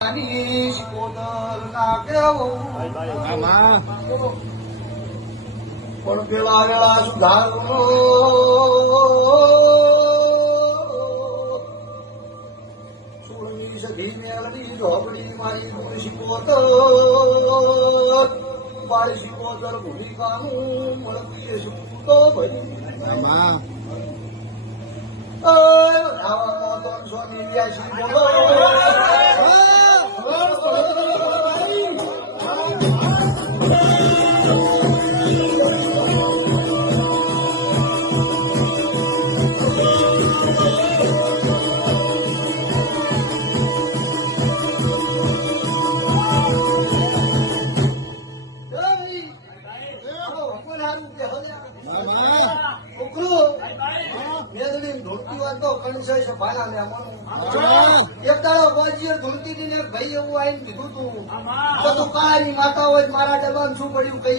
પણ પેલા વેળા સુધારો સોળમી સધી મેળવી ઝોપડી મારી દૂરશી પોતર બાળશી પોતર ભૂમિકાનું મળતી તો ભાઈ સ્વામી વ્યાસી બોલો એક દાડો વાજીએ ધૂળતી ને ભાઈ એવું આવીને કીધું તું કાળી માતા હોય મારા ડબ્બામાં શું પડ્યું કઈ